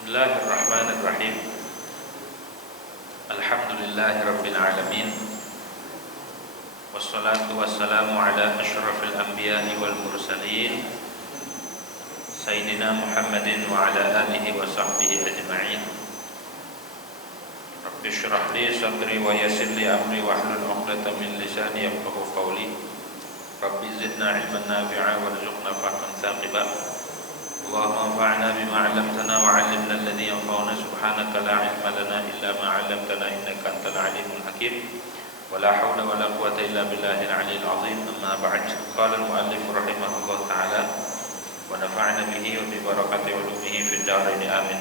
Bismillahirrahmanirrahim. Alhamdulillahirabbil alamin. Wassalatu wassalamu ala asyrafil anbiya'i wal mursalin Sayyidina Muhammadin wa ala alihi wa sahbihi ajma'in. Rabbi shrah li sadri wa yassir li amri wahlul 'uqdatam min lisani yafqahu qawli. Rabbi zidna 'ilman nafi'a warzuqna fahman thaqiba. Allahumma anfa'na bima 'allamtana wa 'allimna alladhi yanfa'una subhanaka la 'ilma lana illa ma 'allamtana innaka antal 'alimul hakim. Wala haula wala quwwata illa billahil 'aliyyil 'azim. Amma ba'd. Qala al-mu'allif rahimahullah ta'ala wa nafa'na bihi wa bi barakati 'ulumihi fid dharain amin.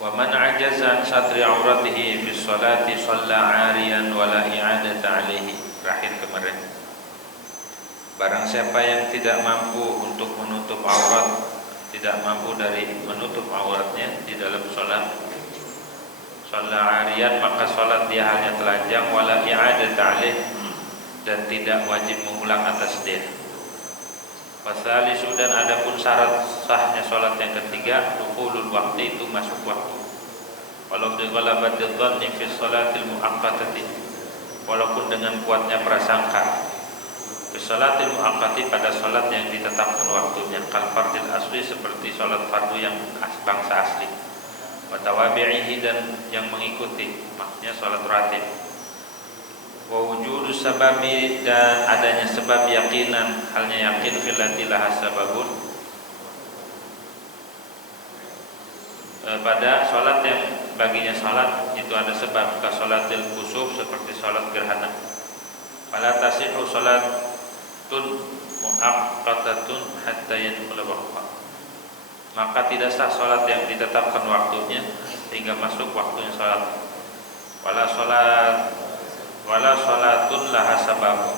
Wa man 'ajaza an satri 'auratihi fi sholati shalla 'ariyan wa la i'adata 'alaihi. Terakhir kemarin. Barang siapa yang tidak mampu untuk menutup aurat, tidak mampu dari menutup auratnya di dalam sholat, shalla 'ariyan, maka sholat dia hanya telanjang, wala i'adat 'alaih, dan tidak wajib mengulang atas dia. Wasalisu, dan adapun syarat sahnya sholat yang ketiga, dukhulul waqti, itu masuk waktu. Walau bi ghalabati dhanni fi sholatil muaqqatati, walaupun dengan kuatnya prasangka, fi sholatil muaqqati, pada sholat yang ditetapkan waktunya, kal fardil asli, seperti sholat fardu yang bangsa asli, wa tawabi'ihi, dan yang mengikuti, maksudnya sholat ratib, wa wujudu sababi, dan adanya sebab, yakinan, halnya yakin, fillati laha sababun, pada sholat yang baginya sholat itu ada sebab, ka sholatil kusuf, seperti sholat gerhana. Fala tasihhu sholatun muaqqatatun hatta yadkhula waqtuha, maka tidak sah sholat yang ditetapkan waktunya hingga masuk waktunya sholat. Wala sholatun laha sababun,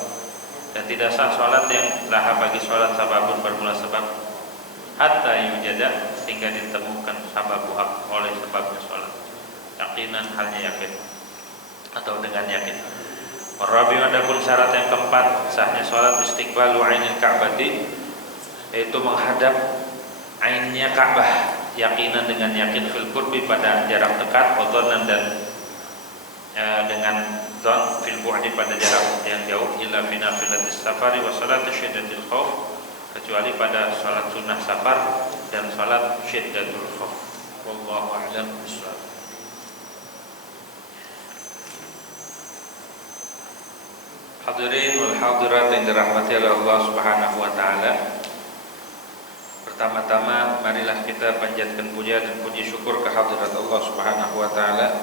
dan tidak sah sholat yang laha bagi sholat sababun, bermula sebab, hatta yujada, sehingga ditemukan sababuha, oleh sebabnya sholat, yakinan, halnya yakin, atau dengan yakin. Rabi', adapun syarat yang keempat sahnya sholat, istiqbalu ainil ka'bati, yaitu menghadap ainnya Ka'bah, yakinan, dengan yakin, fil qurbi, pada jarak dekat, wadhannan, dan dengan dhon, fil bu'di, pada jarak yang jauh, illa fi nafilatis safari wa salati syiddatil khauf, kecuali pada salat sunnah safar dan salat syiddatul khauf. Wallahu a'lam bishawab. Hadirin wal hadirat yang dirahmati oleh Allah Subhanahu wa taala. Pertama-tama marilah kita panjatkan puja dan puji syukur kehadirat Allah Subhanahu wa taala,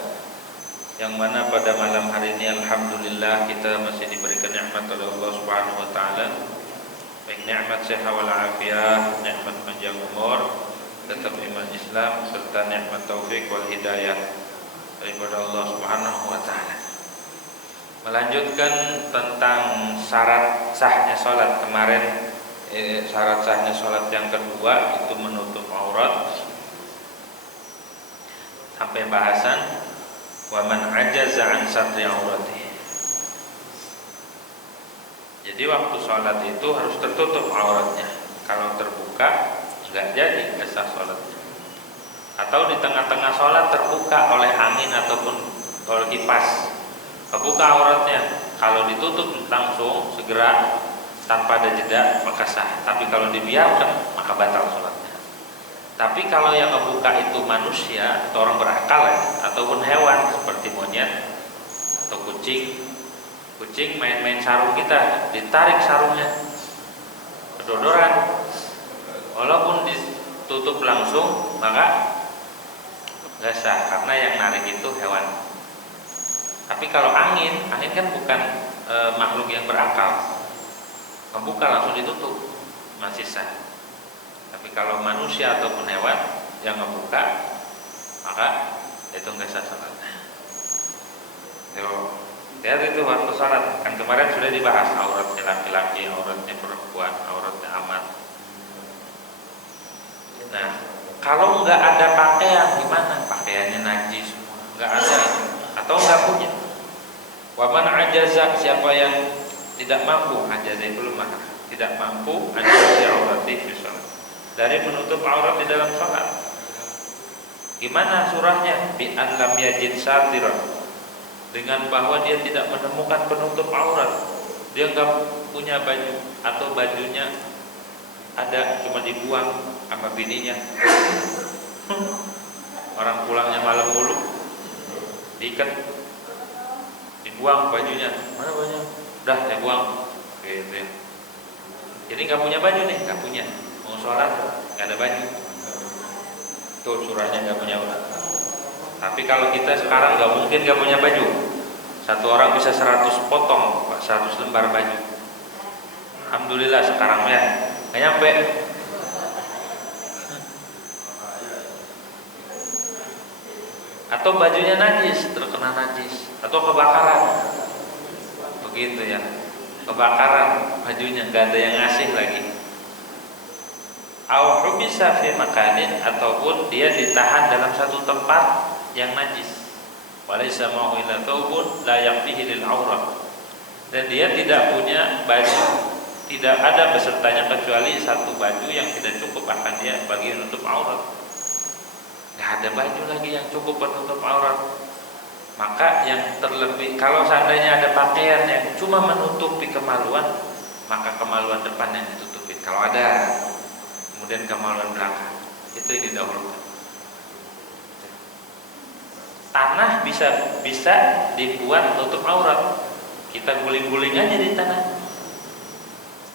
yang mana pada malam hari ini alhamdulillah kita masih diberikan nikmat oleh Allah Subhanahu wa taala, baik nikmat sehat wal afiat, nikmat panjang umur, tetap iman Islam, serta nikmat taufik wal hidayah daripada Allah Subhanahu wa taala. Melanjutkan tentang syarat sahnya sholat kemarin, syarat sahnya sholat yang kedua itu menutup aurat, sampai bahasan wa man ajaza an satri aurati. Jadi waktu sholat itu harus tertutup auratnya. Kalau terbuka nggak jadi, nggak sah sholatnya. Atau di tengah-tengah sholat terbuka oleh angin ataupun oleh kipas, kebuka auratnya, kalau ditutup langsung segera tanpa ada jeda maka sah. Tapi kalau dibiarkan maka batal sholatnya. Tapi kalau yang ngebuka itu manusia atau orang berakal ya, ataupun hewan seperti monyet atau kucing main-main sarung kita, ditarik sarungnya, kedodoran, walaupun ditutup langsung maka nggak sah, karena yang narik itu hewan. Tapi kalau angin kan bukan makhluk yang berakal, membuka langsung ditutup masih sah. Tapi kalau manusia ataupun hewan yang membuka maka itu nggak sah salatnya. Lihat itu waktu salat, kan kemarin sudah dibahas auratnya laki-laki, auratnya perempuan, auratnya amat. Nah, kalau nggak ada pakaian gimana? Pakaiannya najis, nggak ada atau nggak punya. Waman ajaza, siapa yang tidak mampu, ajaza belum mahar, tidak mampu ajaza aurati fi sholat, dari menutup aurat di dalam sholat. Gimana surahnya? Bi an lam yajid satiran, dengan bahwa dia tidak menemukan penutup aurat. Dia nggak punya baju atau bajunya ada cuma dibuang sama bininya. Orang pulangnya malam mulu, diikat, dibuang bajunya. Mana bajunya? Udah saya buang. Gitu ya. Jadi nggak punya baju nih, nggak punya. Mau sholat nggak ada baju. Tuh surahnya nggak punya aurat. Tapi kalau kita sekarang nggak mungkin nggak punya baju. Satu orang bisa 100 potong, 100 lembar baju. Alhamdulillah sekarang ya nggak nyampe. Atau bajunya najis, terkena najis, atau kebakaran. Begitu ya, kebakaran bajunya, nggak ada yang ngasih lagi. Au hubisa fi makanin, ataupun dia ditahan dalam satu tempat yang najis. Walaysa ma'hu illa thawbun la yakfihi lil aurat, dan dia tidak punya baju, tidak ada besertanya kecuali satu baju yang tidak cukup akan dia bagi menutup aurat. Nggak ada baju lagi yang cukup menutup aurat. Maka yang terlebih, kalau seandainya ada pakaian yang cuma menutupi kemaluan, maka kemaluan depan yang ditutupin kalau ada, kemudian kemaluan belakang itu yang didahulukan. Tanah bisa dibuat tutup aurat. Kita guling-guling aja di tanah,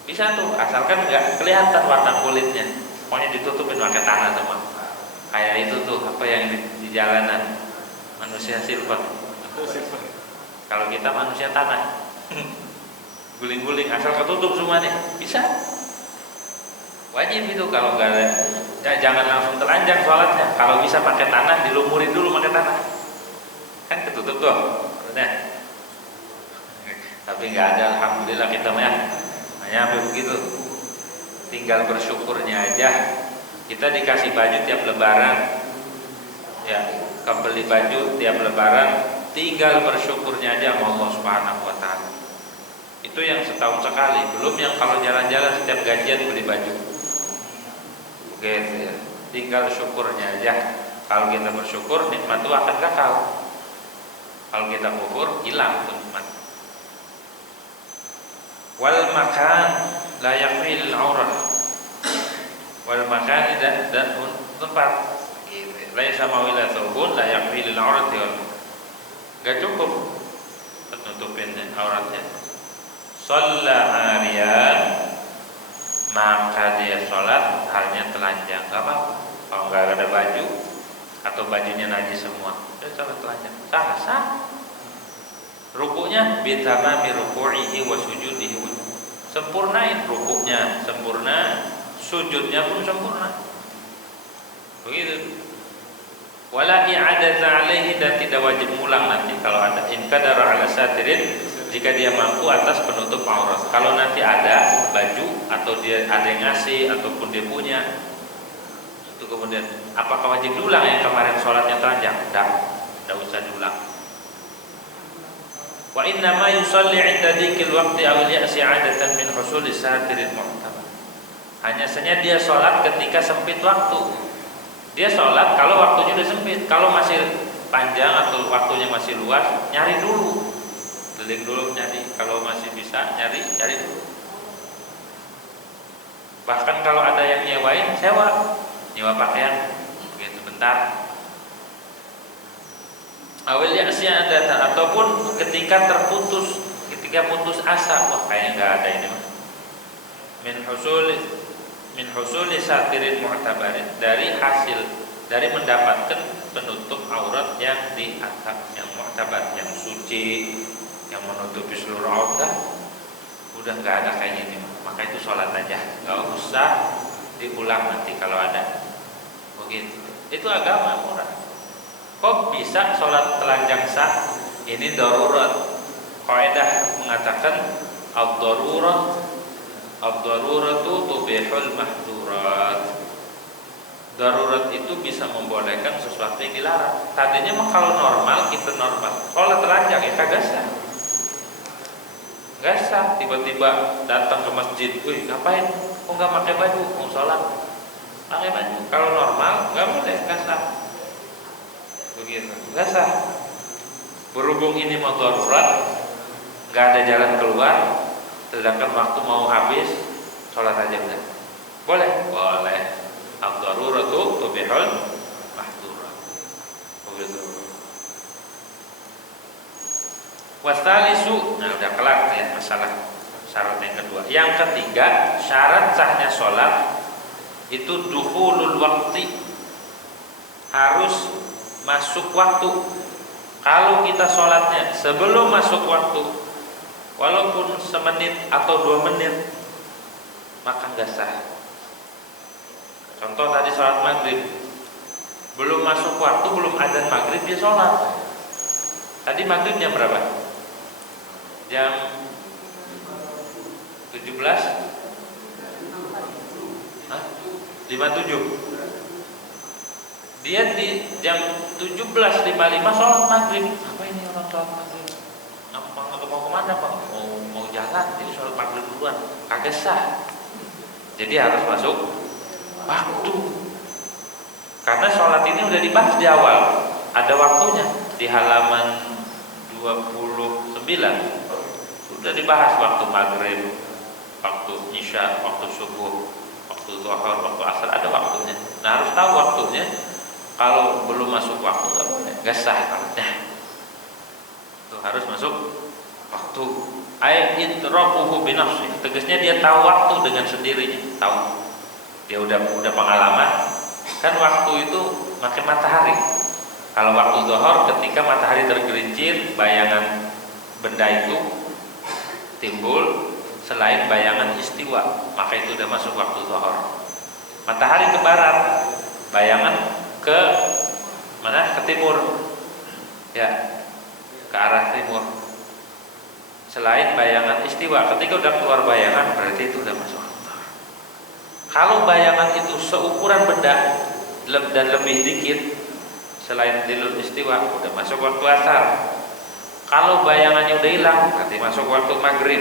bisa tuh, asalkan nggak kelihatan warna kulitnya. Pokoknya ditutupin pakai tanah semua. Kayak itu tuh apa yang di jalanan, manusia silver. Kalau kita manusia tanah, guling-guling asal ketutup semua nih, bisa. Wajib itu, kalau nggak ada ya, jangan langsung telanjang sholatnya. Kalau bisa pakai tanah, dilumurin dulu pakai tanah, kan ketutup tuh. Udah. Tapi nggak ada, alhamdulillah kita mah hanya sampai begitu. Tinggal bersyukurnya aja. Kita dikasih baju tiap lebaran, ya, kebeli baju tiap lebaran, tinggal bersyukurnya aja sama Allah Subhanahu wa taala. Itu yang setahun sekali, belum yang kalau jalan-jalan setiap gajian beli baju. Gitu ya. Tinggal syukurnya aja. Kalau kita bersyukur, nikmat itu akan kekal. Kalau kita kufur, hilang tuh nikmat. Wal makan la yakfil aurat. Wal makan dan tempat. Laisa mawila thawbun la yakfil aurat. Enggak cukup nutupin auratnya. Shalla ariyan, maka dia sholat halnya telanjang. Enggak apa-apa. Kalau enggak ada baju atau bajunya najis semua, dia sholat telanjang. Sah. Rukuknya bitamami ruku'ihi wa sujudihi, sempurnain rukuknya, sempurna, sujudnya pun sempurna. Begitu. Wala i'adata alaihi, dan tidak wajib ngulang nanti kalau ada. In qadara ala satirin, jika dia mampu atas penutup aurat. Kalau nanti ada baju atau dia ada yang ngasih ataupun dia punya, itu kemudian apakah wajib diulang yang kemarin sholatnya telanjang? Tidak usah diulang. Wa inna ma yusalli 'inda dzikil waqti aw ya'si 'adatan min husuli satirin mu'tabar. Hanya saja dia sholat ketika sempit waktu. Dia sholat kalau waktunya udah sempit. Kalau masih panjang atau waktunya masih luas, nyari dulu, keliling dulu nyari. Kalau masih bisa nyari dulu. Bahkan kalau ada yang nyewain, nyewa pakaian, begitu bentar. Awal ya'sya ada, ataupun ketika putus asa, wah kayaknya nggak ada ini mah. Min husuli satirin mu'tabarin, dari mendapatkan penutup aurat yang di atas, yang mu'tabar, yang suci, yang menutupi seluruh aurat, udah nggak ada kayaknya ini mah. Maka itu sholat aja, nggak usah diulang nanti kalau ada. Begitu. Itu agama murah. Kok bisa sholat telanjang sah? Ini darurat. Kaidah mengatakan ad-daruratu tubihul mahdurat. Darurat itu bisa membolehkan sesuatu yang dilarang. Tadinya mah kalau normal, kita normal, sholat telanjang ya kagak sah. Gak sah. Tiba-tiba datang ke masjid, wih ngapain? Kok nggak pakai baju? Mau sholat pakai baju. Kalau normal nggak boleh, nggak sah. begitu. Nggak sah. Berhubung ini mau darurat, nggak ada jalan keluar, sedangkan waktu mau habis, sholat aja udah. Boleh? Boleh. Ad-daruratu tubihul mahdhurat. Begitu. Wasalisu, nah udah kelar ya masalah syarat yang kedua. Yang ketiga, syarat sahnya sholat itu dukhulul waqti, harus masuk waktu. Kalau kita sholatnya sebelum masuk waktu, walaupun semenit atau 2 menit, maka nggak sah. Contoh tadi sholat maghrib, belum masuk waktu, belum adzan maghrib dia sholat. Tadi maghrib jam berapa? Jam 17? Hah? 57. Dia di jam 17.55 sholat maghrib. Apa ini orang sholat maghrib? Mau kemana Pak? Mau jalan, jadi sholat maghrib duluan. Kagak sah. Jadi harus masuk waktu. Karena sholat ini udah dibahas di awal, ada waktunya di halaman 29 sudah dibahas waktu maghrib, waktu isya, waktu subuh, waktu zuhur, waktu asar, ada waktunya. Nah harus tahu waktunya. Kalau belum masuk waktu nggak boleh, nggak sah sholatnya. Tuh harus masuk waktu. Ay idrakuhu binafsi, tegasnya dia tahu waktu dengan sendirinya, tahu. Dia udah pengalaman. Kan waktu itu makin matahari. Kalau waktu zuhur ketika matahari tergelincir, bayangan benda itu timbul selain bayangan istiwa, maka itu udah masuk waktu zuhur. Matahari ke barat, bayangan ke mana? Ke timur. Ya, ke arah timur. Selain bayangan istiwa, ketika udah keluar bayangan berarti itu udah masuk waktu. Kalau bayangan itu seukuran benda dan lebih dikit selain dilul istiwa, udah masuk waktu asar. Kalau bayangannya udah hilang, berarti masuk waktu maghrib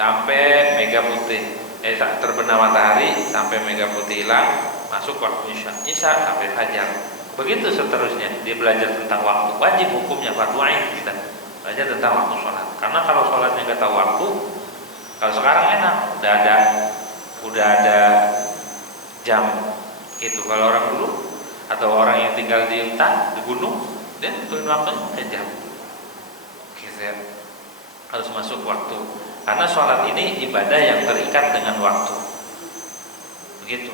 sampai mega putih, terbenam matahari sampai mega putih hilang, masuk waktu isya sampai fajar. Begitu seterusnya. Dia belajar tentang waktu, wajib hukumnya fardu ain kita belajar tentang waktu sholat. Karena kalau sholatnya nggak tahu waktu, kalau sekarang enak, udah ada jam gitu. Kalau orang dulu atau orang yang tinggal di hutan, di gunung, dia tentuin waktunya pakai jam. Harus masuk waktu, karena sholat ini ibadah yang terikat dengan waktu. Begitu.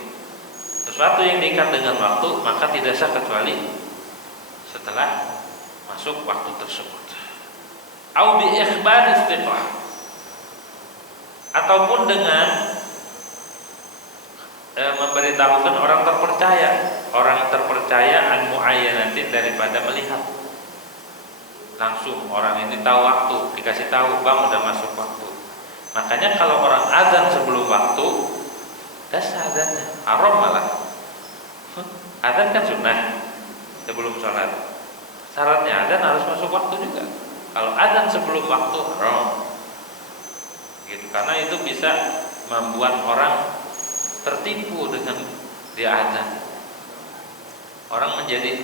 Sesuatu yang diikat dengan waktu maka tidak sah kecuali setelah masuk waktu tersebut. Au bi ikhbar istiqah, ataupun dengan memberitahukan orang terpercaya an muayyanatin, daripada melihat langsung. Orang ini tahu waktu, dikasih tahu, bang udah masuk waktu. Makanya kalau orang azan sebelum waktu, dasar azannya haram malah. Azan kan sunnah sebelum sholat, syaratnya azan harus masuk waktu juga. Kalau azan sebelum waktu haram gitu, karena itu bisa membuat orang tertipu dengan dia azan. Orang menjadi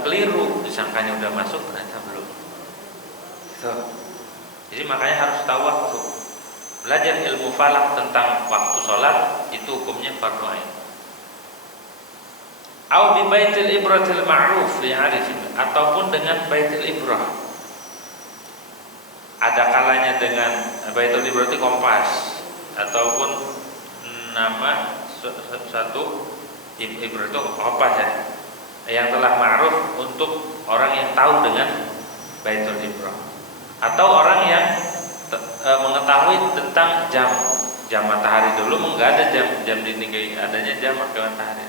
keliru, disangkanya udah masuk ternyata belum. So, jadi makanya harus tahu waktu. Belajar ilmu falak tentang waktu sholat itu hukumnya fardu ain. Au bi baitil ibratil ma'ruf li'arifin, ataupun dengan baitil ibrah. Ada kalanya dengan baitul ibrah itu kompas, ataupun nama satu ibrah itu kompas ya, yang telah ma'ruf untuk orang yang tahu dengan baitul ibrah, atau orang yang mengetahui tentang jam matahari. Dulu enggak ada jam dini, adanya jam pakai matahari.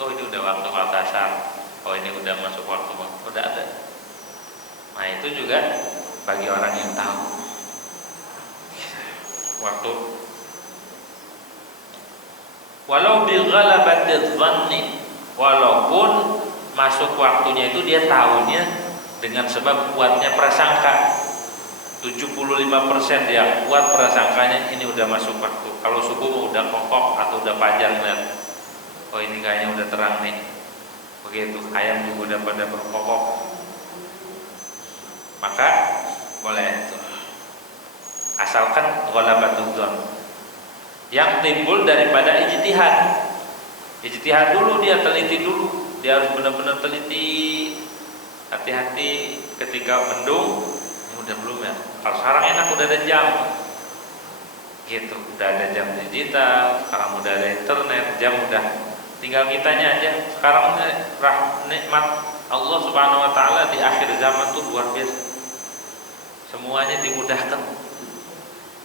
Oh ini udah waktu asar, oh ini udah masuk waktu, udah ada. Nah itu juga bagi orang yang tahu waktu. Walau bi ghalabati dhanni, walaupun masuk waktunya itu dia tahunya dengan sebab kuatnya prasangka. 75% dia kuat prasangkanya ini udah masuk waktu. Kalau subuh udah kokok atau udah fajar ngeliat, oh ini kayaknya udah terang nih, oh begitu. Ayam juga udah pada berkokok, maka boleh itu. Asalkan ghalabatul dzan yang timbul daripada ijtihad. Ijtihad dulu, dia teliti dulu, dia harus benar-benar teliti, hati-hati ketika mendung. Udah belum ya? Kalau sekarang enak udah ada jam, gitu, udah ada jam digital, sekarang udah ada internet, jam udah tinggal kitanya aja. Sekarang nikmat Allah Subhanahu Wa Taala di akhir zaman tuh luar biasa, semuanya dimudahkan.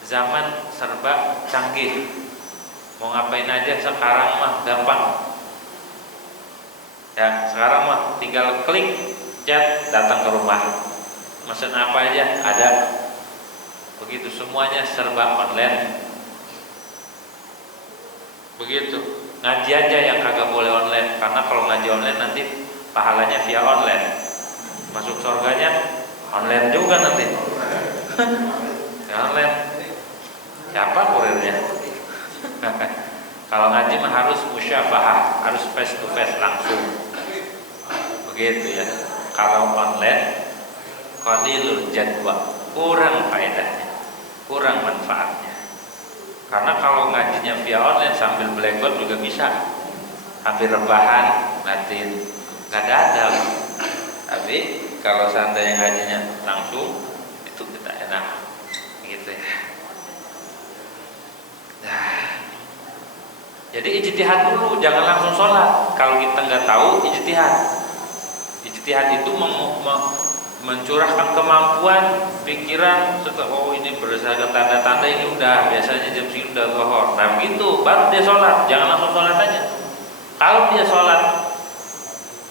Zaman serba canggih, mau ngapain aja sekarang mah gampang. Ya sekarang mah tinggal klik chat datang ke rumah, mesen apa aja ada. Begitu, semuanya serba online. Begitu, ngaji aja yang kagak boleh online, karena kalau ngaji online nanti pahalanya via online, masuk surganya online juga nanti. Ya online, siapa kurirnya? Kalau ngaji mah harus musyafahah, harus face to face langsung. Begitu ya. Kalau online qalilul jadwa, kurang faedahnya, kurang manfaatnya. Karena kalau ngajinya via online sambil blackboard juga bisa, hampir rebahan, batin, nggak ada. Tapi kalau seandainya ngajinya langsung, itu kita enak, gitu ya. Nah, jadi ijtihad dulu, jangan langsung sholat. Kalau kita nggak tahu, ijtihad. Ijtihad itu mencurahkan kemampuan pikiran. Oh ini berdasarkan tanda-tanda ini udah biasanya jam segini udah zuhur. Nah begitu baru dia sholat, jangan langsung sholat aja. Kalau dia sholat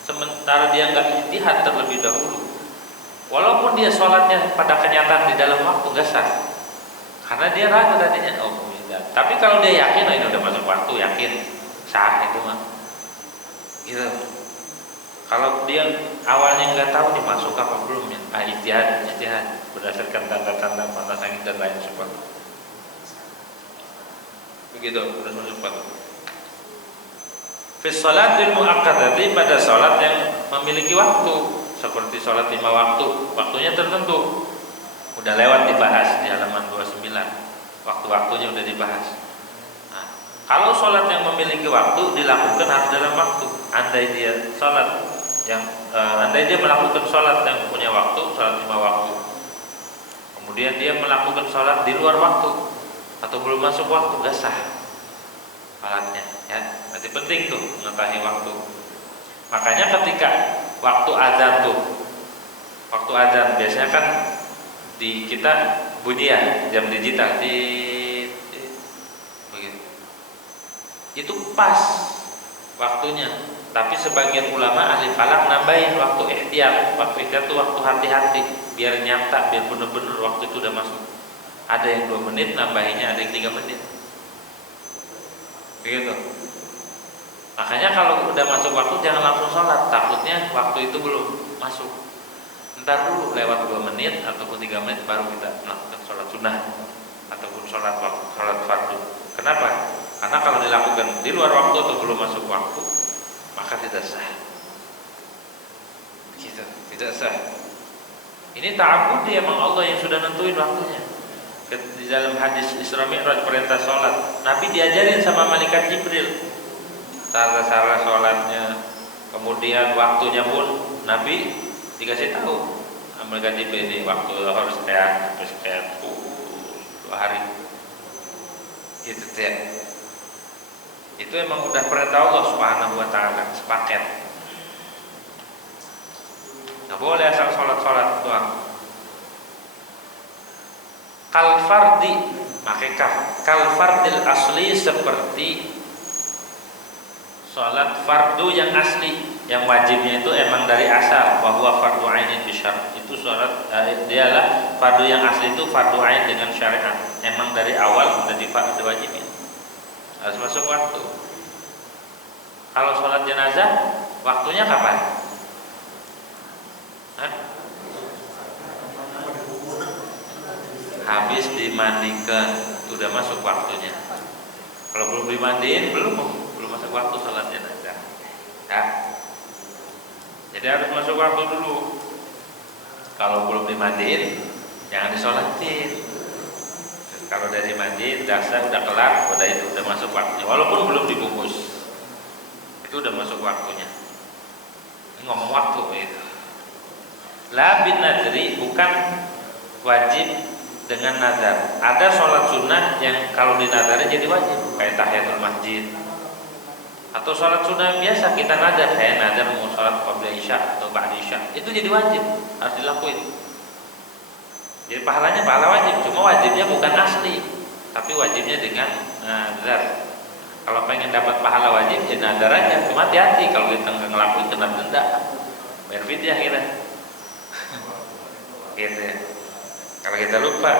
sementara dia nggak ijtihad terlebih dahulu, walaupun dia sholatnya pada kenyataan di dalam waktu nggak sah, karena dia ragu tadinya. Oh tidak. Tapi kalau dia yakin, oh ini udah masuk waktu, yakin sah itu mah. Gitu. Kalau dia awalnya nggak tahu nih masuk apa belum ya, ijtihad berdasarkan tanda-tanda panas angin dan lain sebagainya. Begitu, terus masuk waktu. Fi sholatil muaqqatati, pada sholat yang memiliki waktu, seperti sholat 5 waktu, waktunya tertentu. Udah lewat dibahas di halaman 29. Waktu-waktunya udah dibahas. Nah, kalau sholat yang memiliki waktu dilakukan harus dalam waktu. Andai dia sholat andai dia melakukan sholat yang punya waktu, sholat 5 waktu, kemudian dia melakukan sholat di luar waktu atau belum masuk waktu, gak sah sholatnya. Ya, berarti penting tuh mengetahui waktu. Makanya ketika waktu azan tuh, waktu azan biasanya kan di kita bunyi ya, jam digital begitu. Itu pas waktunya. Tapi sebagian ulama ahli falak nambahin waktu ihtiyat. Waktu ihtiyat itu waktu hati-hati, biar nyata, biar bener-bener waktu itu udah masuk. Ada yang 2 menit, nambahinnya ada yang 3 menit. Begitu. Makanya kalau udah masuk waktu jangan langsung sholat, takutnya waktu itu belum masuk. Ntar dulu lewat 2 menit ataupun 3 menit baru kita melakukan sholat sunnah ataupun sholat fardu. Kenapa? Karena kalau dilakukan di luar waktu atau belum masuk waktu, maka tidak sah. Gitu, tidak sah. Ini ta'abbud emang Allah yang sudah nentuin waktunya. Di dalam hadis Isra Mi'raj perintah sholat, Nabi diajarin sama malaikat Jibril cara-cara sholatnya. Kemudian waktunya pun Nabi dikasih tahu. Malaikat Jibril ini waktu harus sekian, sampai sekian, 2 hari. Gitu ya. Itu emang udah perintah Allah Subhanahu Wa Taala, sepaket. Nggak boleh asal sholat doang. Kal fardi, pakai kaf. Kal fardil asli, seperti sholat fardu yang asli, yang wajibnya itu emang dari asal, bahwa fardu ainin bisyar. Itu sholat dialah fardu yang asli, itu fardu ain dengan syariat. Emang dari awal udah diwajibin, harus masuk waktu. Kalau sholat jenazah, waktunya kapan? Habis dimandikan, sudah masuk waktunya. Kalau belum dimandiin, belum masuk waktu sholat jenazah. Ya. Jadi harus masuk waktu dulu. Kalau belum dimandiin, jangan disolatin. Kalau udah dimandiin, dasar udah kelar, udah itu udah masuk waktunya. Walaupun belum dibungkus, itu udah masuk waktunya. Ini ngomong waktu itu. La bin nadri, bukan wajib dengan nazar. Ada sholat sunnah yang kalau dinadarin jadi wajib, kayak tahiyatul masjid. Atau sholat sunnah biasa kita nadar, kayak nadar mau sholat qabla isya atau ba'da isya, itu jadi wajib, harus dilakuin. Jadi pahalanya pahala wajib, cuma wajibnya bukan asli, tapi wajibnya dengan nazar. Kalau pengen dapat pahala wajib, ya nadar aja. Cuma hati-hati kalau kita nggak ngelakuin kena denda, bayar fidyah kita. Gitu ya. Kalau kita lupa,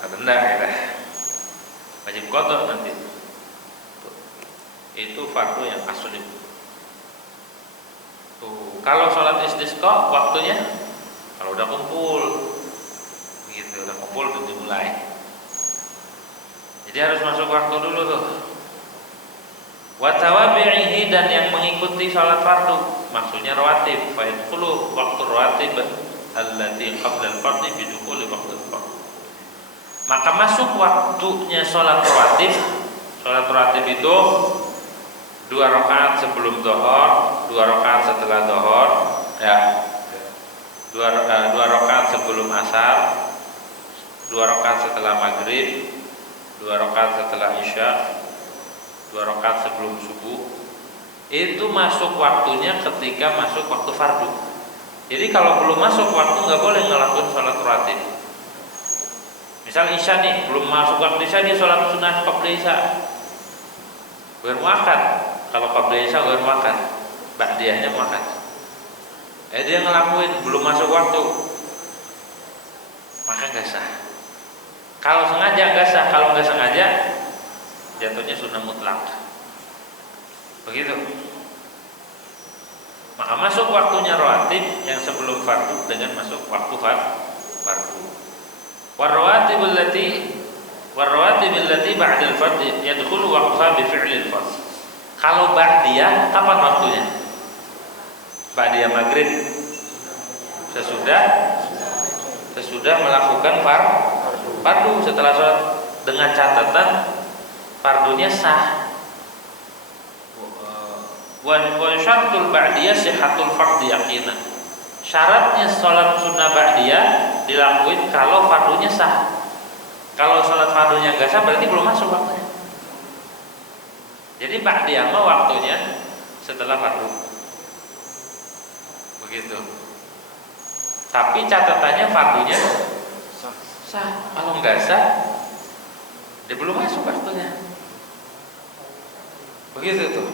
kena denda kita. Wajib qada nanti. Itu fardu yang asli. Tuh, kalau sholat istisqa waktunya kalau udah kumpul, gitu, udah kumpul udah dimulai. Jadi harus masuk waktu dulu tuh. Wa tawabi'ihi, dan yang mengikuti sholat fardu, maksudnya rawatib. Fa yadkhulu waktu rawatib allati qabla al-fardhi bi dukhuli waqti al-fardh. Maka masuk waktunya sholat rawatib. Sholat rawatib itu 2 rakaat sebelum zuhur, 2 rakaat setelah zuhur, ya. 2 rakaat sebelum asar, 2 rakaat setelah maghrib, 2 rakaat setelah isya, 2 rakaat sebelum subuh. Itu masuk waktunya ketika masuk waktu fardu. Jadi kalau belum masuk waktu nggak boleh ngelakuin sholat rawatib. Misal isya nih, belum masuk waktu isya, dia sholat sunnah qabla isya, bermakan. Kalau qabla isya baru makan, ba'diyahnya makan. Dia ngelakuin belum masuk waktu, maka nggak sah. Kalau sengaja nggak sah, kalau nggak sengaja jatuhnya sunnah mutlak. Begitu. Maka masuk waktunya rawatib yang sebelum fardu dengan masuk waktu fardu. Warawatibul lati ba'da al-fardh yadkhulu waqtaha bi fi'li al-fardh. Kalau ba'diyah, kapan waktunya? Ba'diyah maghrib, sesudah melakukan fardu setelah sholat, dengan catatan fardunya sah. Wa syartul ba'diyah sihhatul fardhi yaqinan. Syaratnya sholat sunnah ba'diyah dilakuin kalau fardunya sah. Kalau sholat fardunya nggak sah, berarti belum masuk waktunya. Jadi ba'diyah mah waktunya setelah fardu. Begitu. Tapi catatannya fardunya sah. Kalau enggak sah, dia belum masuk waktunya. Begitu tuh.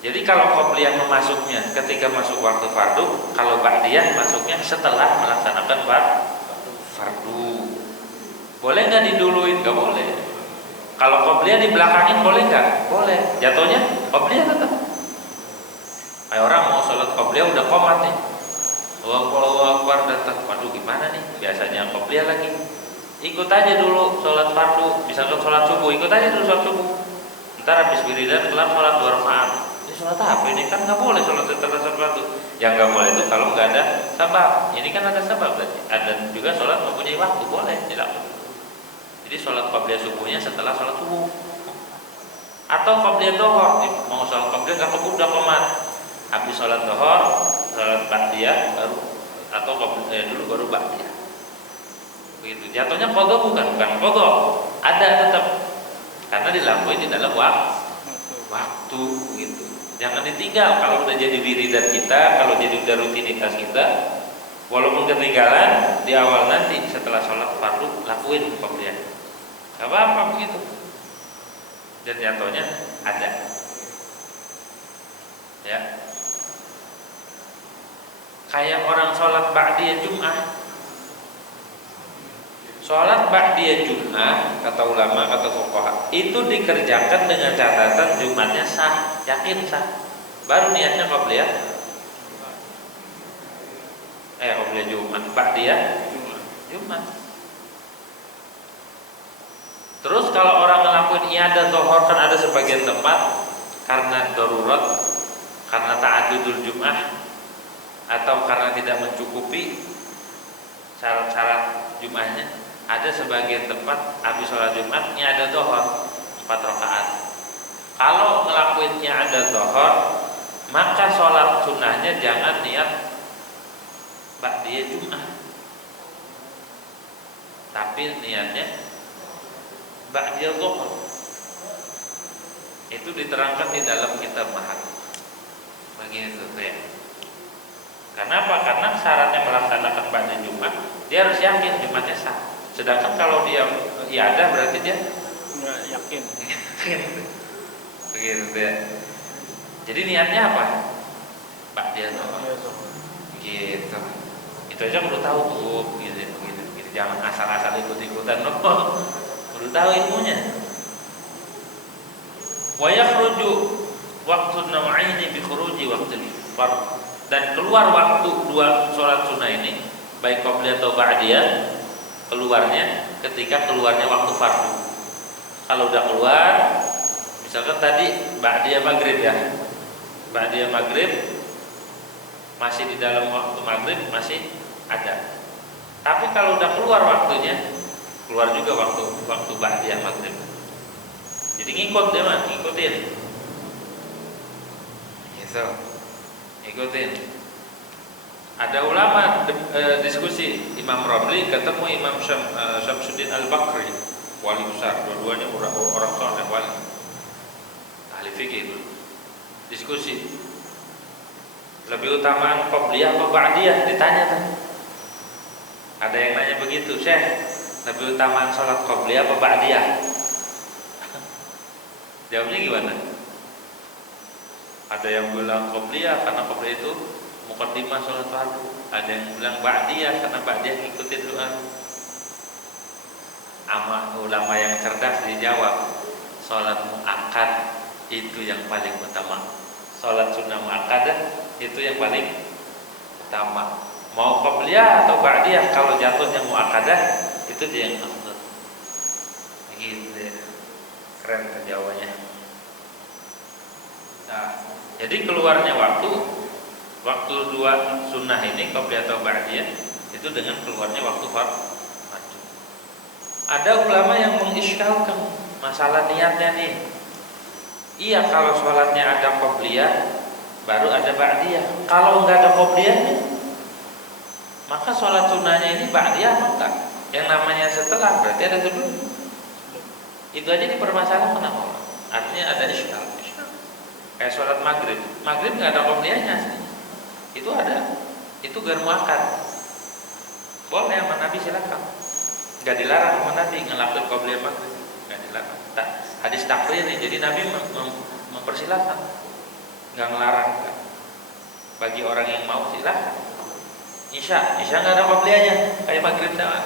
Jadi kalau qobliyah memasuknya ketika masuk waktu fardu, kalau ba'diyah masuknya setelah melaksanakan fardu. Boleh nggak diduluin? Nggak boleh. Kalau qobliyah di belakangin boleh nggak? Boleh. Jatuhnya qobliyah tetap. Kayak orang mau sholat qobliyah udah qomat nih. Allahu Akbar datang. Waduh gimana nih? Biasanya qobliyah lagi. Ikut aja dulu sholat fardu. Misalkan sholat subuh, ikut aja dulu sholat subuh. Ntar habis wiridan kelar sholat 2 rakaat. Ini sholat apa ini? Kan nggak boleh sholat setelah sholat fardu. Yang nggak boleh itu kalau nggak ada sabab. Ini kan ada sabab berarti. Ada juga sholat mempunyai waktu, boleh dilakukan. Jadi sholat qabliyah subuhnya setelah sholat subuh, atau qabliyah dohor, mau sholat qabliyah nggak keburu udah qomat, habis sholat dohor, sholat ba'diyah baru, atau qabliyah dulu baru ba'diyah. Begitu. Jatuhnya qadha bukan qadha, ada tetap, karena dilakuin di dalam waktu gitu. Jangan ditinggal. Kalau udah jadi wiridan kita, kalau jadi udah rutinitas kita, walaupun ketinggalan di awal nanti setelah sholat fardu lakuin qabliyah. Gak apa-apa begitu. Dan jatuhnya ada. Ya. Kayak orang sholat ba'diyah Jum'ah. Sholat ba'diyah Jum'ah, kata ulama, kata fuqaha, itu dikerjakan dengan catatan Jumatnya sah, yakin sah. Baru niatnya qabliyah. Qabliyah Jumat, ba'diyah Jumat. Terus kalau orang ngelakuin iadah zuhur, kan ada sebagian tempat karena darurat, karena ta'addudul Jum'ah, atau karena tidak mencukupi syarat-syarat Jumatnya, ada sebagian tempat habis sholat Jumatnya ada zuhur 4 rakaat. Kalau ngelakuinnya ada zuhur, maka sholat sunnahnya jangan niat ba'diyah Jumat, tapi niatnya ba'diyah zuhur. Itu diterangkan di dalam kitab Mahad. Begitu ya. Kenapa? Karena syaratnya melaksanakan ba'diyah Jumat, dia harus yakin Jumatnya sah. Sedangkan kalau dia iyadah berarti dia nggak yakin. Begitu ya. Jadi niatnya apa? Ba'diyah zuhur. Gitu. Itu aja perlu tahu tuh, gitu. Jangan asal-asal ikut-ikutan loh. Perlu tahu ilmunya. Wa yakhruju waqtu naw'aini bi khuruji waqtil fard, dan keluar waktu dua sholat sunnah ini baik qobliyah atau ba'diyah, keluarnya ketika keluarnya waktu fardu. Kalau udah keluar, misalkan tadi ba'diyah maghrib ya, ba'diyah maghrib masih di dalam waktu maghrib masih ada. Tapi kalau udah keluar waktunya, keluar juga waktu ba'diyah maghrib. Jadi ngikut dia mah, ngikutin. Gitu. Ngikutin. Ada ulama diskusi, Imam Ramli ketemu Imam Syamsuddin Al-Bakri, wali besar, dua-duanya orang soleh wali, ahli fikih itu. Diskusi. Lebih utamaan qobliyah atau ba'diyah, ditanya kan. Ada yang nanya begitu, Syekh, lebih utamaan sholat qobliyah atau ba'diyah? Jawabnya gimana? Ada yang bilang qobliyah karena qobliyah itu muqaddimah sholat fardu. Ada yang bilang ba'diyah karena ba'diyah ngikutin doa. Ulama yang cerdas dijawab, sholat mu'akkad itu yang paling utama. Sholat sunnah mu'akkadah itu yang paling utama. Mau qobliyah atau ba'diyah, kalau jatuhnya mu'akkadah itu dia yang afdal. Begitu ya. Keren jawabannya. Nah, jadi keluarnya waktu dua sunnah ini qobliyah atau ba'diyah itu dengan keluarnya waktu fardu. Ada ulama yang mengiskalkan masalah niatnya nih. Iya, kalau sholatnya ada qobliyah baru ada ba'diyah. Kalau nggak ada qobliyahnya, maka sholat sunnahnya ini ba'diyah apa enggak? Yang namanya setelah berarti ada sebelum. Itu aja dipermasalahkan sama orang. Artinya ada iskal. Kayak sholat maghrib nggak ada qobliyahnya. Itu ada. Itu ghair muakkad. Boleh sama Nabi silakan. Nggak dilarang sama Nabi ngelakuin qobliyah maghrib. Nggak dilarang. Hadis takrir nih. Jadi Nabi mempersilahkan. Nggak ngelarang. Bagi orang yang mau silakan. Isya nggak ada qobliyahnya, kayak maghrib sama.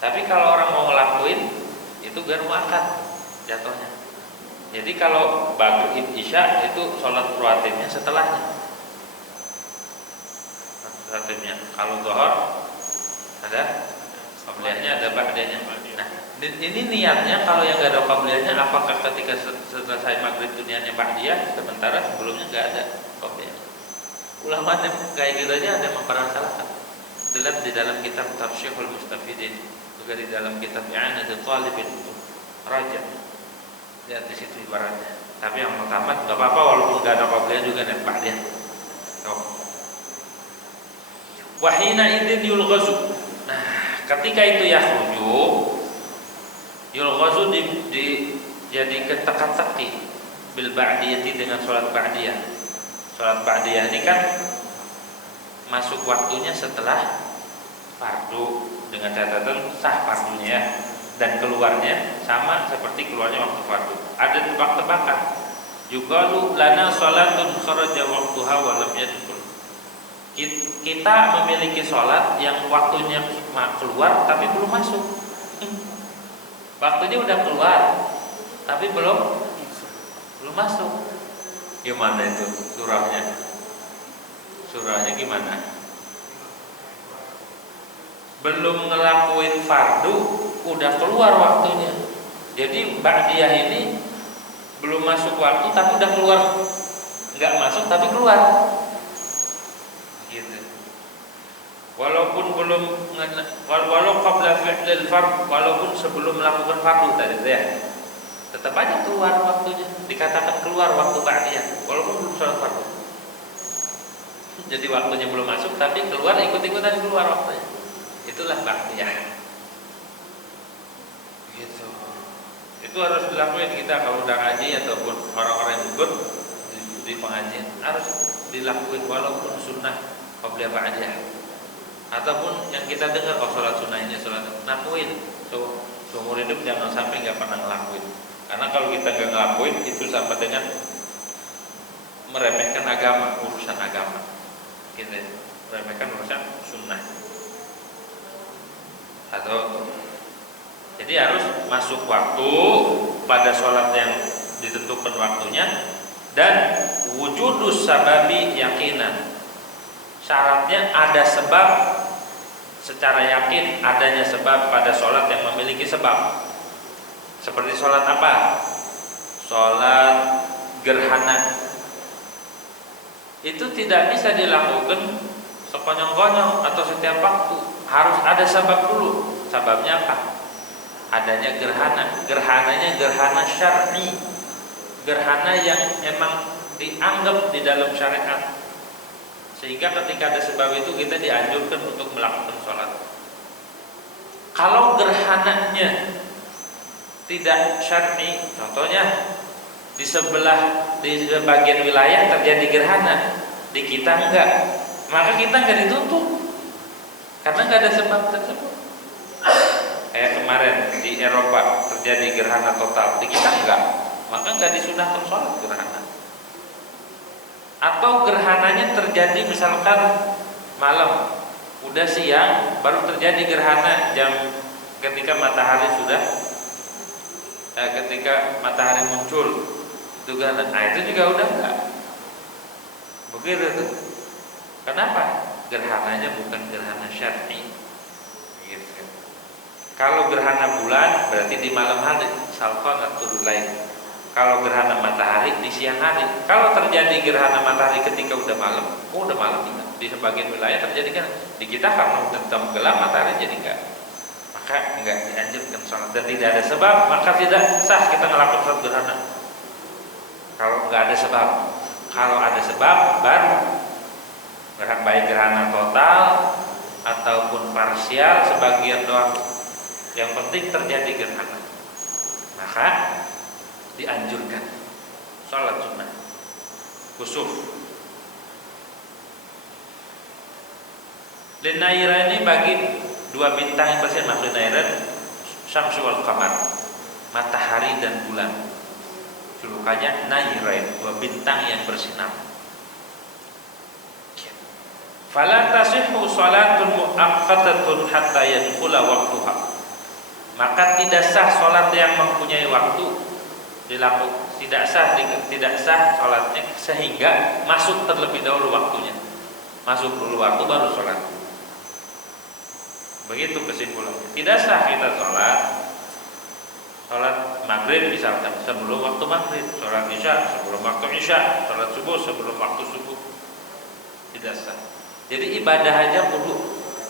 Tapi kalau orang mau ngelakuin itu ghair muakkad jatuhnya. Jadi kalau maghrib isya itu sholat rawatibnya setelahnya. Rawatibnya. Kalau zuhur ada qobliyahnya, ada ba'diyahnya. Nah, ini niatnya kalau yang nggak ada qobliyahnya, apakah ketika selesai maghrib itu niatnya ba'diyah, sementara sebelumnya nggak ada qobliyah? Ulama kayak gitu aja ada yang mempermasalahkan. Di dalam kitab Tafsirul Mustafidin, juga di dalam kitab I'anatul Talibin Raja. Lihat di situ ibaratnya. Tapi yang pertama enggak apa-apa walaupun enggak ada qobliyah juga nih Pak dia. Wa hina idzin yulghazu. Nah, ketika itu yulghazu jadi teka-teki bil ba'diyati dengan salat ba'diyah. Salat ba'diyah ini kan masuk waktunya setelah fardu dengan catatan sah fardunya ya, dan keluarnya sama seperti keluarnya waktu fardu. Ada tebak-tebakan. Yuqalu lana salatun kharaja waqtuha wa lam yadkhul. Kita memiliki salat yang waktunya keluar tapi belum masuk. Waktunya udah keluar tapi belum masuk. Gimana itu surahnya? Surahnya gimana? Belum ngelakuin fardu udah keluar waktunya. Jadi ba'diyah ini belum masuk waktu tapi udah keluar. Enggak masuk tapi keluar. walaupun belum walau qabla fi'lil fard, walaupun sebelum melakukan fardu tadi ya, tetap aja keluar waktunya, dikatakan keluar waktu ba'diyah walaupun belum sholat fardu. Jadi waktunya belum masuk tapi keluar, ikut-ikutan keluar waktunya, itulah ba'diyah. Gitu. Itu harus dilakuin kita kalau udah ngaji ataupun orang-orang yang ikut di pengajian, harus dilakuin walaupun sunnah qabla ba'diyah. Ataupun yang kita dengar, oh sholat sunnah ini sholat, lakuin. Seumur hidup jangan sampai nggak pernah ngelakuin. Karena kalau kita nggak ngelakuin itu sama dengan meremehkan agama, urusan agama. Gitu, meremehkan urusan sunnah. Jadi harus masuk waktu pada sholat yang ditentukan waktunya, dan wujudus sababi yakinan. Syaratnya ada sebab, secara yakin adanya sebab pada sholat yang memiliki sebab. Seperti sholat apa? Sholat gerhana. Itu tidak bisa dilakukan sekonyong-konyong atau setiap waktu. Harus ada sebab dulu. Sebabnya apa? Adanya gerhana. Gerhananya gerhana syar'i. Gerhana yang memang dianggap di dalam syariat. Sehingga ketika ada sebab itu kita dianjurkan untuk melakukan sholat. Kalau gerhananya tidak syar'i, contohnya di bagian wilayah terjadi gerhana, di kita enggak, maka kita enggak dituntut karena enggak ada sebab tersebut. Kayak kemarin di Eropa terjadi gerhana total, di kita enggak, maka enggak disunahkan sholat gerhana. Atau gerhananya terjadi misalkan malam, udah siang baru terjadi gerhana ketika matahari muncul itu gerhana. Nah itu juga udah enggak begitu tuh. Kenapa? Gerhananya bukan gerhana syar'i gitu. Kalau gerhana bulan berarti di malam hari, salqanatul lail. Kalau gerhana matahari di siang hari. Kalau terjadi gerhana matahari ketika udah malam di sebagian wilayah terjadi kan, di kita karena udah gelap matahari jadi maka enggak dianjurkan sholat, dan tidak ada sebab maka tidak sah kita ngelakuin sholat gerhana. Kalau enggak ada sebab, kalau ada sebab baru baik gerhana total ataupun parsial sebagian doang, yang penting terjadi gerhana, maka dianjurkan sholat sunnah kusuf. Linairan ini bagi dua bintang yang bersinar. Linairan syamsu wal qamar, matahari dan bulan. Julukannya nairain, dua bintang yang bersinar. Fala tasihhu salatun muaqqatatun hatta yadkhula waqtuha. Maka tidak sah sholat yang mempunyai waktu dilakukan, tidak sah sholatnya sehingga masuk terlebih dahulu waktunya. Masuk dulu waktu baru sholat. Begitu kesimpulannya. Tidak sah kita sholat maghrib misalkan sebelum waktu maghrib, sholat isya sebelum waktu isya, sholat subuh sebelum waktu subuh. Tidak sah. Jadi ibadah aja kudu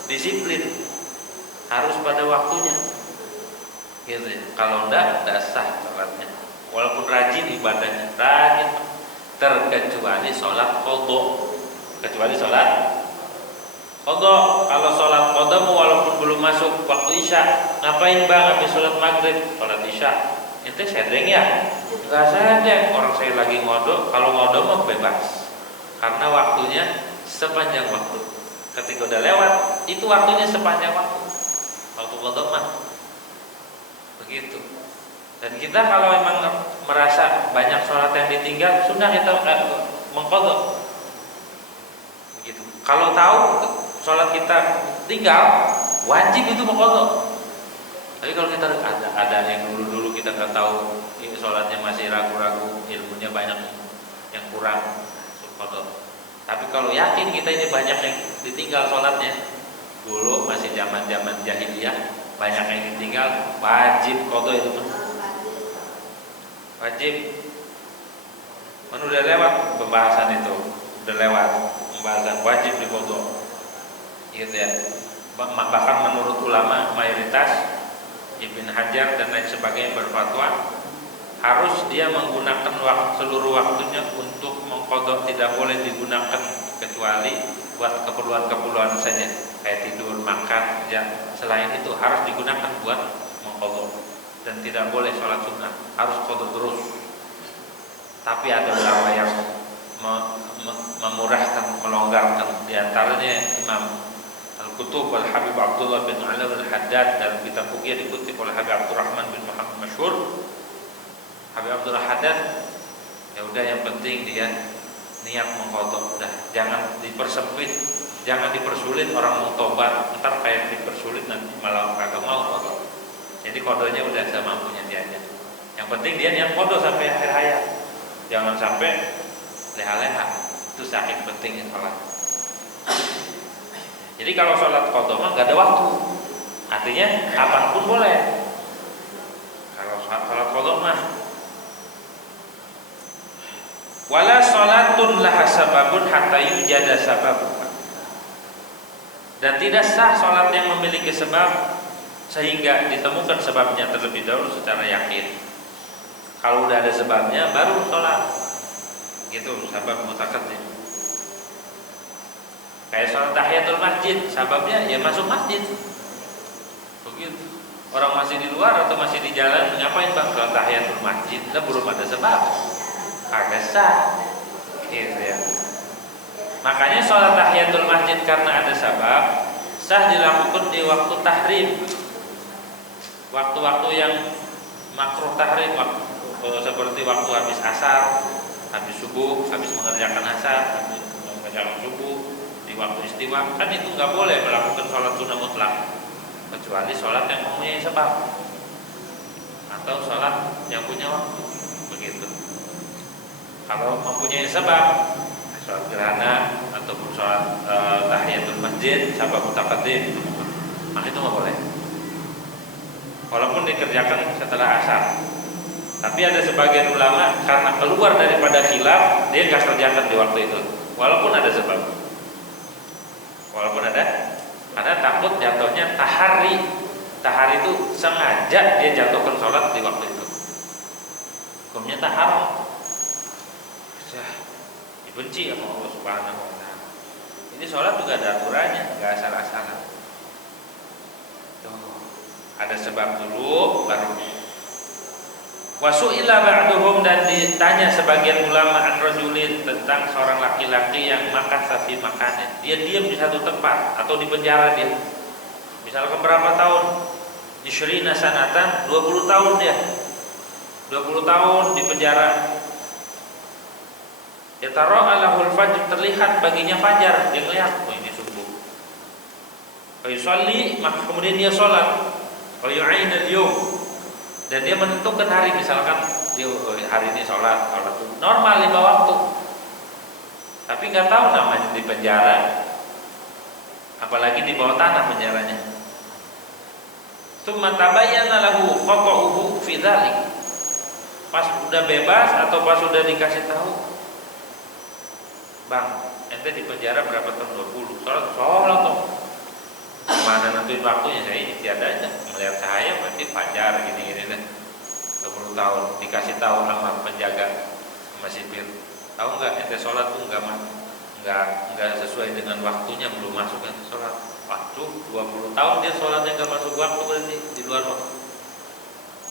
disiplin, harus pada waktunya. Gitu ya. Kalau tidak sah sholatnya. Walaupun rajin ibadahnya, rajin, terkecuali sholat qadha. Kecuali sholat qadha. Kalau sholat qadha walaupun belum masuk waktu isya, ngapain bang habis sholat maghrib, sholat isya? Ente sedeng ya? Enggak sedeng, orang saya lagi ngodok. Kalau ngodok mah bebas, karena waktunya sepanjang waktu. Ketika udah lewat, itu waktunya sepanjang waktu. Waktu qadha mah begitu. Dan kita kalau memang merasa banyak sholat yang ditinggal, sudah kita mengqadha. Begitu. Kalau tahu sholat kita tinggal, wajib itu mengqadha. Tapi kalau kita ada yang dulu kita nggak tahu, ini sholatnya masih ragu-ragu, ilmunya banyak yang kurang, qadha. Tapi kalau yakin kita ini banyak yang ditinggal sholatnya, dulu masih zaman jahiliyah banyak yang ditinggal, wajib qadha itu mah. Wajib. Udah lewat pembahasan itu, udah lewat pembahasan wajib diqadha. gitu ya. Bahkan menurut ulama mayoritas Ibn Hajar dan lain sebagainya berfatwa harus dia menggunakan seluruh waktunya untuk mengqadha, tidak boleh digunakan kecuali buat keperluan-keperluan saja kayak tidur, makan, kerja. Selain itu harus digunakan buat mengqadha dan tidak boleh sholat sunnah, harus qadha terus. Tapi ada ulama yang memurahkan, melonggarkan, di antaranya Imam Al-Qutub Al-Habib Abdullah bin Ali Al-Haddad dalam kitab Fuqih dikutip oleh Habib Abdurrahman bin Muhammad Masyhur. Habib Abdullah Haddad, ya udah yang penting dia niat mengqadha, udah jangan dipersempit, jangan dipersulit orang mau tobat, ntar kayak dipersulit nanti malah kagak mau qadha. Jadi qadhanya udah semampunya dia aja. Yang penting dia niat qadha sampai akhir hayat. Jangan sampai leha-leha. Itu saking pentingnya sholat. Jadi kalau sholat qadha mah gak ada waktu. Artinya kapanpun boleh. Kalau sholat qadha mah wala sholatun laha sababun hatta yujada sababun. Dan tidak sah sholat yang memiliki sebab sehingga ditemukan sebabnya terlebih dahulu secara yakin. Kalau udah ada sebabnya baru sholat. Gitu, sabab mutaqaddim. Kayak sholat tahiyatul masjid, sababnya ya masuk masjid. Begitu. Orang masih di luar atau masih di jalan, ngapain bang sholat tahiyatul masjid? Nah, belum ada sebab. Kagak sah. Gitu ya. Makanya sholat tahiyatul masjid karena ada sebab sah dilakukan di waktu tahrim. Waktu-waktu yang makruh tahrim, seperti waktu habis asar, habis subuh, habis mengerjakan asar, habis mengerjakan subuh, di waktu istiwa, kan itu nggak boleh melakukan sholat sunnah mutlak kecuali sholat yang mempunyai sebab atau sholat yang punya waktu. Begitu. Kalau mempunyai sebab, sholat gerhana ataupun sholat tahiyatul masjid, sabab mutaqaddim, maka itu nggak boleh. Walaupun dikerjakan setelah asar. Tapi ada sebagian ulama karena keluar daripada khilaf dia nggak kerjakan di waktu itu, walaupun ada sebab. Walaupun ada, karena takut jatuhnya tahari. Tahari itu sengaja dia jatuhkan sholat di waktu itu. Hukumnya tahar. Dibenci sama Allah Subhanahu Wa Taala. Ini sholat juga ada aturannya, nggak asal-asalan. Ada sebab dulu baru. Wasu'ila ba'duhum, dan ditanya sebagian ulama an rajulin tentang seorang laki-laki yang makan sapi makanan. Dia diam di satu tempat atau di penjara dia. Misalkan berapa tahun? Isyrina sanatan, 20 tahun dia. 20 tahun di penjara. Yatara'a lahul fajr, terlihat baginya fajar, dia melihat oh ini subuh. Fa yusalli, maka kemudian dia sholat. Fa yu'ainal yawm, dan dia menentukan hari, misalkan dia hari ini sholat normal 5 waktu, tapi nggak tahu namanya di penjara, apalagi di bawah tanah penjaranya. Tsumma tabayyana lahu khata'uhu fi dzalik, pas udah bebas atau pas udah dikasih tahu, bang ente di penjara berapa tahun? 20. Sholat dong. Mana nentuin waktunya? Saya istiadat aja, melihat cahaya berarti fajar gini-gini deh. 20 tahun dikasih tahu sama penjaga, sama sipir, tahu nggak ente sholat tuh nggak sesuai dengan waktunya, belum masuk ente sholat. Waktu 20 tahun dia sholatnya nggak masuk waktu, berarti di luar waktu.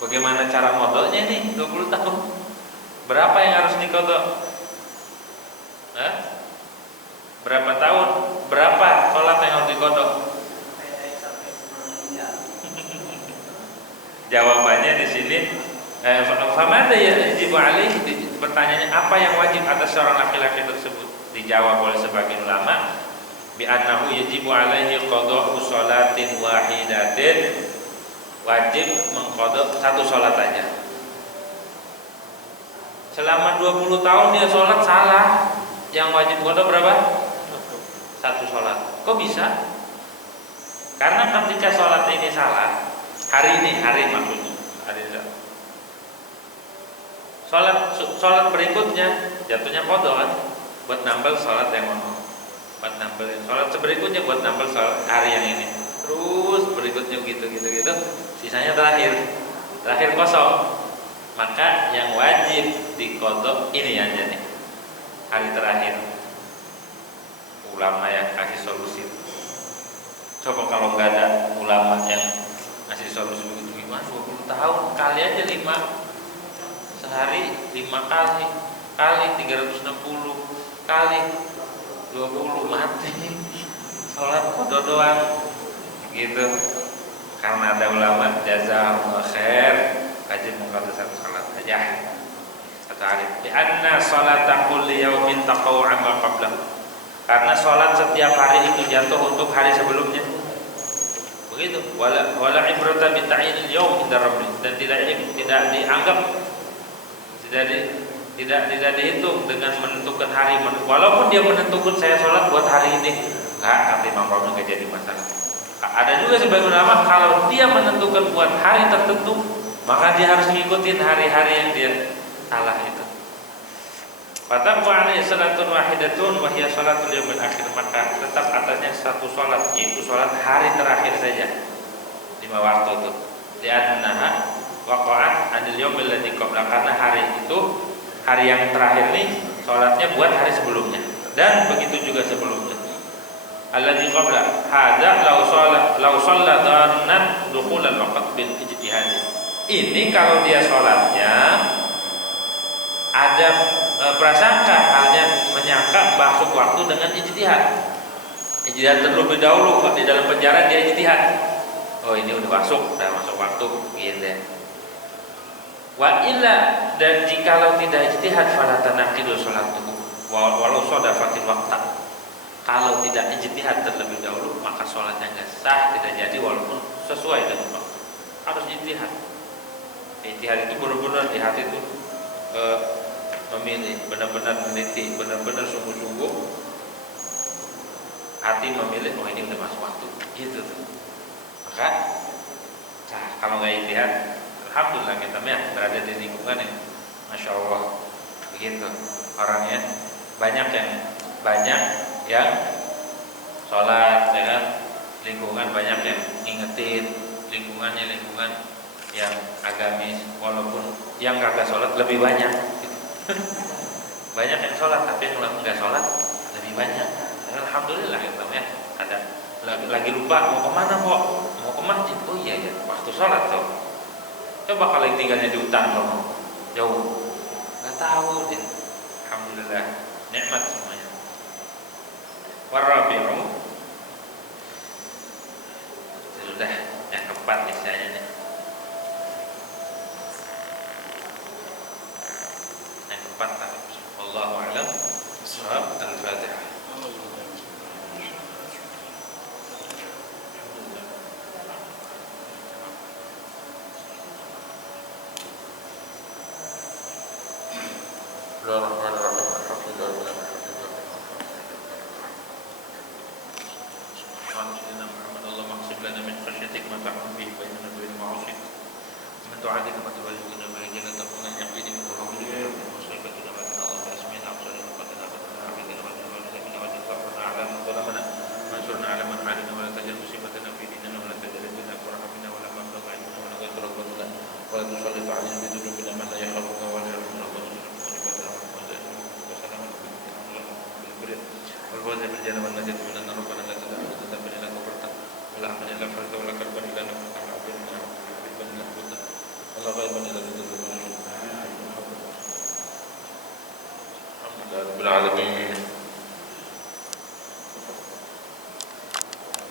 Bagaimana cara modalnya nih 20 tahun? Berapa yang harus dikodok? Berapa tahun? Berapa sholat yang harus dikodok? Jawabannya di sini, famada yajibu alaihi, pertanyaannya apa yang wajib atas seorang laki-laki tersebut? Dijawab oleh sebagian ulama, bi annahu yajibu alaihi qada'u sholatin wahidatin, wajib mengqadha satu sholat aja. Selama 20 tahun dia sholat salah, yang wajib qadha berapa? Satu sholat. Kok bisa? Karena ketika sholat ini salah, hari maksudnya hari ini, sholat berikutnya jatuhnya qadha kan, buat nambal sholat yang ono. buat nampilin sholat berikutnya, buat nampil sholat hari yang ini, terus berikutnya gitu, sisanya terakhir kosong. Maka yang wajib diqadha ini aja nih, hari terakhir. Ulama yang kasih solusi. Coba kalau nggak ada ulama yang kasih solusi begitu gimana? 20 tahun kali aja 5 sehari 5 kali 360 kali 20 mati sholat qadha doang gitu. Karena ada ulama jazakallahu khair wajib mengqadha satu sholat aja satu hari. Anna sholata kulli yaumin taqau amma qablahu. Karena sholat setiap hari itu jatuh untuk hari sebelumnya. Begitu. Wala ibrata bi ta'yinil yaum inda rabbi. Dan tidak dianggap tidak dihitung dengan menentukan hari. Walaupun dia menentukan saya sholat buat hari ini, kata Imam Rawi nggak jadi masalah. Ada juga sebagian ulama kalau dia menentukan buat hari tertentu, maka dia harus ngikutin hari-hari yang dia salah itu. Fataqwa alaihi salatun wahidatun wa hiya salatul yaumil akhir. Maka tetap atasnya satu salat, yaitu salat hari terakhir saja. 5 waktu itu. Li'annaha waqa'at 'anil yaumil ladzi qabla. Karena hari itu, hari yang terakhir nih salatnya buat hari sebelumnya dan begitu juga sebelumnya. Alladzi qabla hadza law shalla dhannan dukhulal waqt bil ijtihad. Ini kalau dia salatnya ada prasangka, halnya menyangka masuk waktu dengan ijtihad terlebih dahulu di dalam penjara dia ijtihad, oh ini udah masuk waktu gitu. Wa illa, dan jikalau tidak ijtihad fala tanaqidu sholatuhu walau shadafatil waqta. Kalau tidak ijtihad terlebih dahulu maka sholatnya nggak sah, tidak jadi walaupun sesuai dengan waktu. Harus ijtihad. Ijtihad itu benar-benar di hati itu memilih, benar-benar meneliti, benar-benar sungguh-sungguh hati memilih, oh ini udah masuk waktu gitu tuh. Maka kalau nggak ijtihad, alhamdulillah kita berada di lingkungan yang masya Allah begitu orangnya, banyak yang sholat, ya kan? Lingkungan banyak yang ngingetin, lingkungan yang agamis, walaupun yang kagak sholat lebih banyak gitu. Banyak yang sholat tapi yang nggak sholat lebih banyak. Alhamdulillah gitu ya. Ada lagi lupa mau kemana kok, mau ke masjid, oh iya ya waktu sholat tuh. Coba kalau yang tinggalnya di hutan jauh nggak tahu dia. Alhamdulillah nikmat semuanya. Warabi'u, sudah yang keempat misalnya nih. Yang keempat Allahu a'lam. Surah Al-Fatihah. Bismillahirrahmanirrahim. Alhamdulillah. لنا من خشيتك ما تحكم به بيننا وبين معاصيك ومن طاعتك ما تبلغنا به جنتك ومن اليقين ما تهون به مصيبتنا واتنا الله باسمنا وابصارنا وقتنا وقتنا عبيدنا وجعلنا وجل فقرنا على من ظلمنا وانصرنا على من عادنا ولا تجعل مصيبتنا في ديننا ولا تجعل الدنيا اكبر همنا ولا مبلغ علمنا ولا غير رغبتنا ولا تسلط علينا بذنوبنا من لا يخافك ولا يرحمنا والفوز بالجنة والنجاة من النار ربنا لا تدع ذنبا إلا غفرته ولا حزنا إلا فرجته ولا كربا إلا نفسته ولا عبيدا إلا قضيته ولا غيبا إلا رضيته الحمد لله رب العالمين.